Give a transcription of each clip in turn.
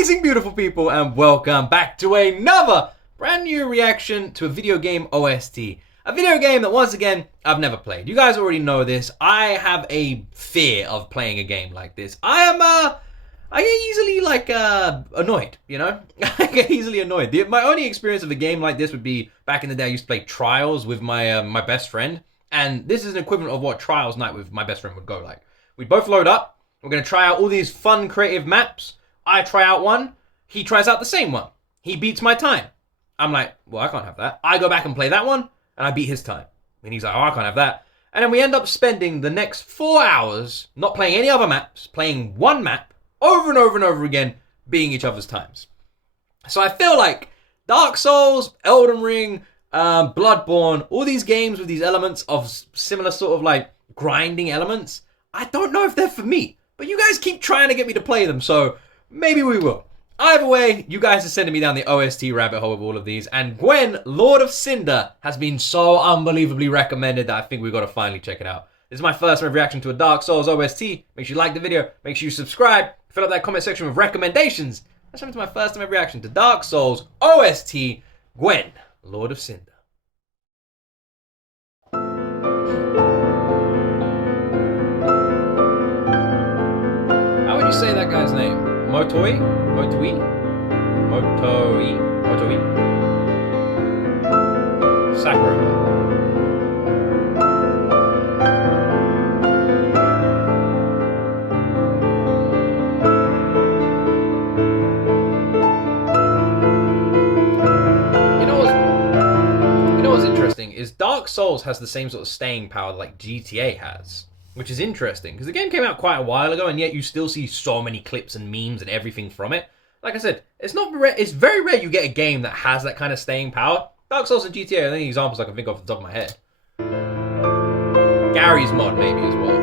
amazing, beautiful people, and welcome back to another brand new reaction to a video game OST. A video game that, once again, I've never played. You guys already know this. I have a fear of playing a game like this. I get easily, annoyed, you know? I get easily annoyed. My only experience of a game like this would be back in the day I used to play Trials with my best friend. And this is an equivalent of what Trials night with my best friend would go like. We'd both load up. We're going to try out all these fun, creative maps. I try out one. He tries out the same one. He beats my time. I'm like, well, I can't have that. I go back and play that one, and I beat his time. And he's like, oh, I can't have that. And then we end up spending the next 4 hours not playing any other maps, playing one map over and over and over again, beating each other's times. So I feel like Dark Souls, Elden Ring, Bloodborne, all these games with these elements of similar sort of like grinding elements, I don't know if they're for me. But you guys keep trying to get me to play them, so maybe we will. Either way, you guys are sending me down the OST rabbit hole with all of these, and Gwyn, Lord of Cinder, has been so unbelievably recommended that I think we've got to finally check it out. This is my first ever reaction to a Dark Souls OST. Make sure you like the video, make sure you subscribe, fill up that comment section with recommendations. Let's jump into my first ever reaction to Dark Souls OST Gwyn, Lord of Cinder. How would you say that guy's name? Motoi? Motoi? Motoi? Motoi? Sakuraba. You know what's interesting is Dark Souls has the same sort of staying power like GTA has. Which is interesting, because the game came out quite a while ago, and yet you still see so many clips and memes and everything from it. Like I said, it's very rare you get a game that has that kind of staying power. Dark Souls and GTA are the only examples I can think of off the top of my head. Gary's mod maybe as well.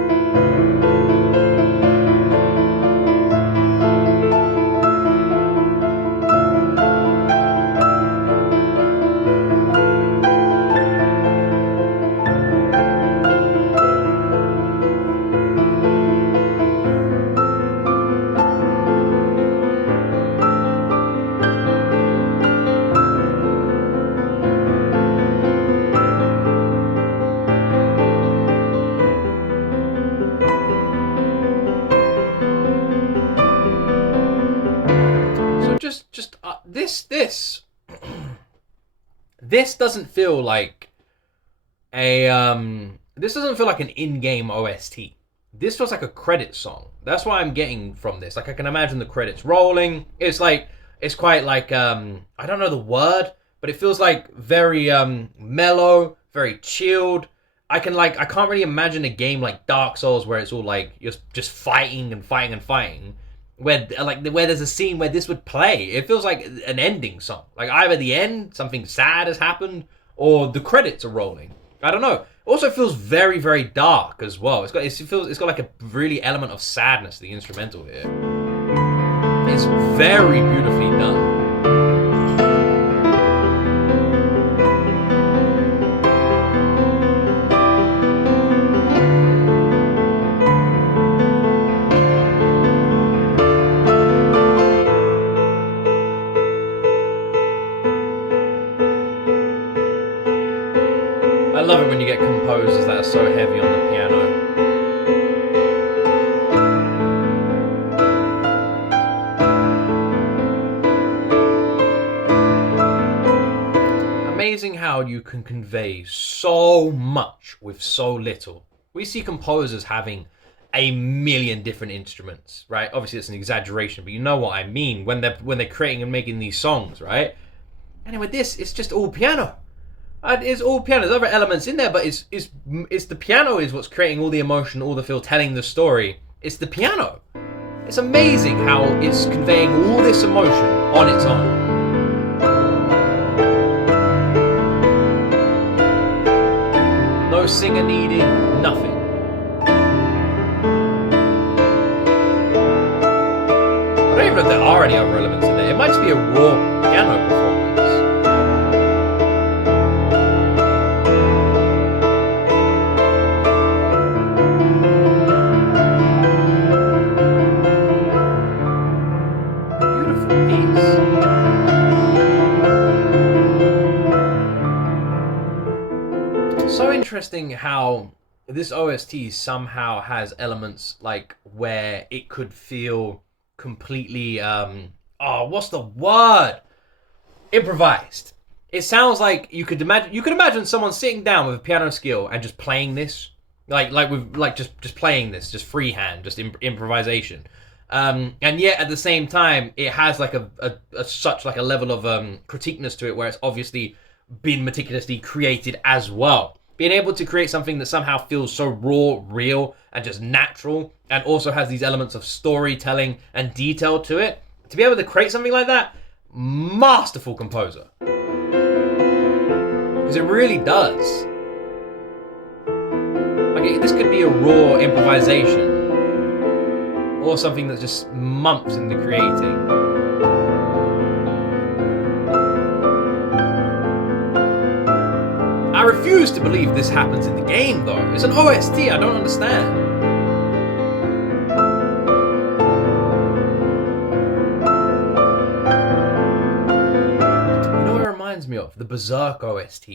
This doesn't feel like this doesn't feel like an in-game OST. This feels like a credit song. That's what I'm getting from this. Like, I can imagine the credits rolling. It's quite like I don't know the word, but it feels like very mellow, very chilled. I can't really imagine a game like Dark Souls where it's all like you're just fighting and fighting and fighting. Where there's a scene where this would play. It feels like an ending song. Like either the end, something sad has happened, or the credits are rolling. I don't know. It also feels very, very dark as well. It's got like a really element of sadness, the instrumental here. It's very beautifully done. I love it when you get composers that are so heavy on the piano. Amazing how you can convey so much with so little. We see composers having a million different instruments, right? Obviously it's an exaggeration, but you know what I mean when they're creating and making these songs, right? Anyway, this, it's just all piano. It's all piano. There's other elements in there, but it's the piano is what's creating all the emotion, all the feel, telling the story. It's the piano. It's amazing how it's conveying all this emotion on its own. No singer needed, nothing. I don't even know if there are any other elements in there. It might just be a raw piano performance. Beautiful. interesting how this OST somehow has elements like where it could feel completely what's the word? Improvised. It sounds like you could imagine someone sitting down with a piano skill and just playing this, just playing this, just freehand, just improvisation. And yet at the same time, it has like a such like a level of critiqueness to it, where it's obviously been meticulously created as well. Being able to create something that somehow feels so raw, real, and just natural, and also has these elements of storytelling and detail to it. To be able to create something like that, masterful composer. Because it really does. Like, this could be a raw improvisation. Or something that's just months in the creating. I refuse to believe this happens in the game, though. It's an OST, I don't understand. You know what it reminds me of? The Berserk OST.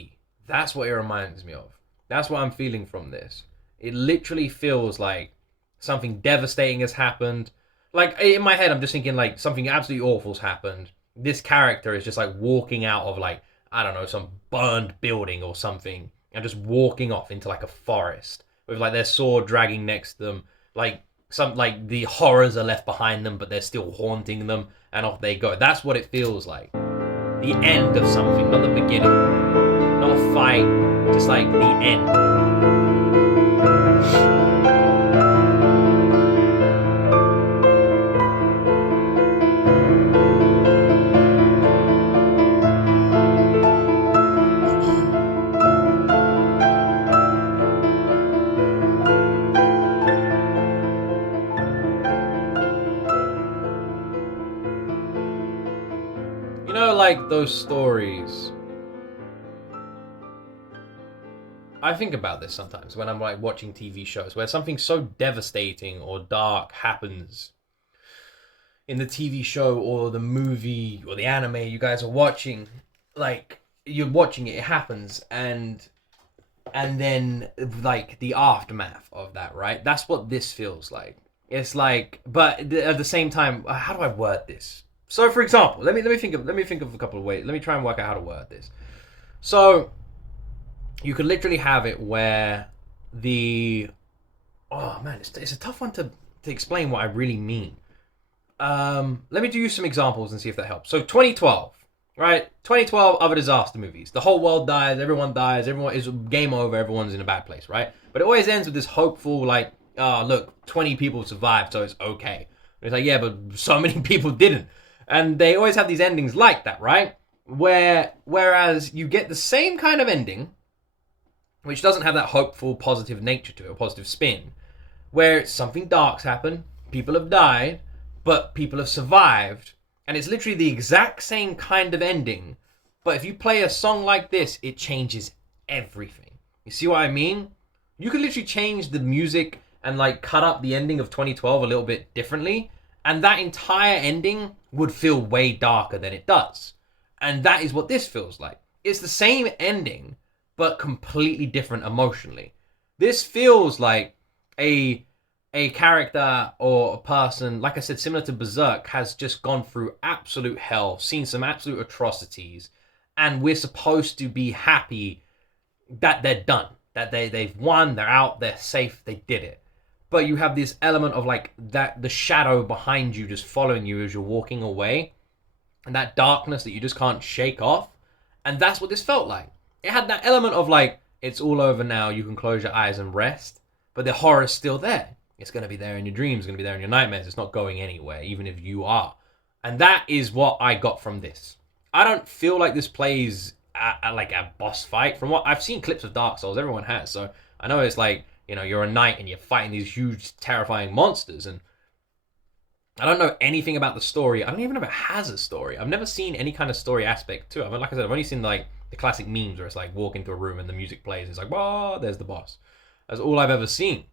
That's what it reminds me of. That's what I'm feeling from this. It literally feels like something devastating has happened. Like, in my head, I'm just thinking, like, something absolutely awful's happened. This character is just, like, walking out of, like, I don't know, some burned building or something, and just walking off into, like, a forest with, like, their sword dragging next to them. Like, the horrors are left behind them, but they're still haunting them, and off they go. That's what it feels like. The end of something, not the beginning. Not a fight, just, like, the end. You know, like those stories. I think about this sometimes when I'm like watching TV shows where something so devastating or dark happens in the TV show or the movie or the anime you guys are watching. Like, you're watching it, it happens, and then like the aftermath of that, right? That's what this feels like. It's like, but at the same time, how do I word this? So, for example, let me think of a couple of ways. Let me try and work out how to word this. So, you could literally have it where it's a tough one to explain what I really mean. Let me do some examples and see if that helps. So, 2012, right? 2012, other disaster movies. The whole world dies, everyone is game over, everyone's in a bad place, right? But it always ends with this hopeful, like, oh, look, 20 people survived, so it's okay. And it's like, yeah, but so many people didn't. And they always have these endings like that, right? Whereas you get the same kind of ending, which doesn't have that hopeful, positive nature to it, a positive spin, where something dark's happened, people have died, but people have survived, and it's literally the exact same kind of ending, but if you play a song like this, it changes everything. You see what I mean? You could literally change the music and like cut up the ending of 2012 a little bit differently, and that entire ending would feel way darker than it does. And that is what this feels like. It's the same ending, but completely different emotionally. This feels like a character or a person, like I said, similar to Berserk, has just gone through absolute hell, seen some absolute atrocities, and we're supposed to be happy that they're done, that they've won, they're out, they're safe, they did it. But you have this element of like that, the shadow behind you just following you as you're walking away, and that darkness that you just can't shake off. And that's what this felt like. It had that element of like, it's all over now, you can close your eyes and rest, but the horror's still there. It's going to be there in your dreams, it's going to be there in your nightmares. It's not going anywhere, even if you are. And that is what I got from this. I don't feel like this plays at like a boss fight. From what I've seen clips of Dark Souls, everyone has. So I know it's like, you know, you're a knight and you're fighting these huge, terrifying monsters. And I don't know anything about the story. I don't even know if it has a story. I've never seen any kind of story aspect to it. I mean, like I said, I've only seen like the classic memes where it's like walk into a room and the music plays. And it's like, whoa, there's the boss. That's all I've ever seen.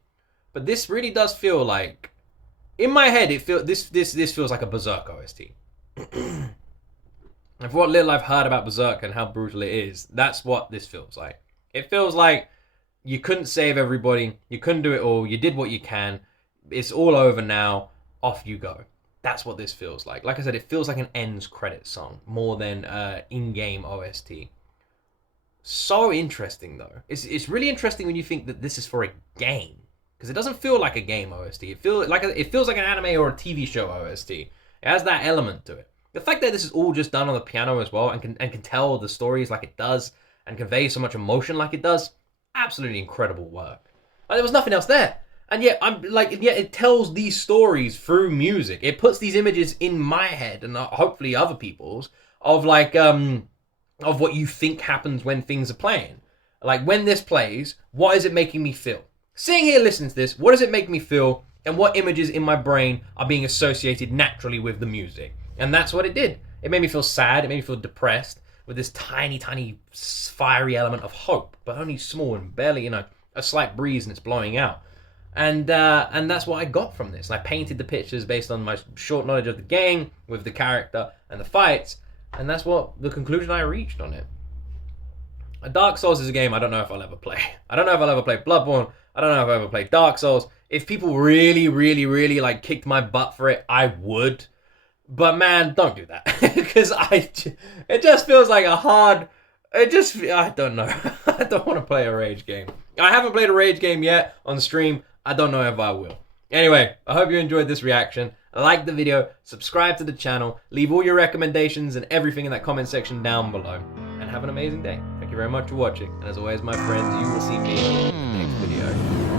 But this really does feel like, in my head, this feels like a Berserk OST. And for what little I've heard about Berserk and how brutal it is, that's what this feels like. It feels like You couldn't save everybody. You couldn't do it all. You did what you can. It's all over now. Off you go. That's what this feels like. Like I said, it feels like an ends credit song more than in-game OST. So interesting though. It's really interesting when you think that this is for a game, because it doesn't feel like a game OST. It feels like an anime or a TV show OST. It has that element to it. The fact that this is all just done on the piano as well, and can tell the stories like it does, and convey so much emotion like it does, absolutely incredible work. Like, there was nothing else there. And yet, it tells these stories through music. It puts these images in my head, and hopefully other people's, of of what you think happens when things are playing. Like, when this plays, what is it making me feel? Sitting here listening to this, what does it make me feel? And what images in my brain are being associated naturally with the music? And that's what it did. It made me feel sad. It made me feel depressed, with this tiny, tiny, fiery element of hope, but only small and barely, a slight breeze and it's blowing out. And that's what I got from this. I painted the pictures based on my short knowledge of the game, with the character and the fights, and that's what the conclusion I reached on it. Dark Souls is a game I don't know if I'll ever play. I don't know if I'll ever play Bloodborne. I don't know if I'll ever play Dark Souls. If people really, really, really kicked my butt for it, I would. But man, don't do that, because it just feels like a hard. I don't know. I don't want to play a rage game. I haven't played a rage game yet on stream. I don't know if I will. Anyway, I hope you enjoyed this reaction. Like the video, subscribe to the channel, leave all your recommendations and everything in that comment section down below. And have an amazing day. Thank you very much for watching. And as always, my friends, you will see me in the next video.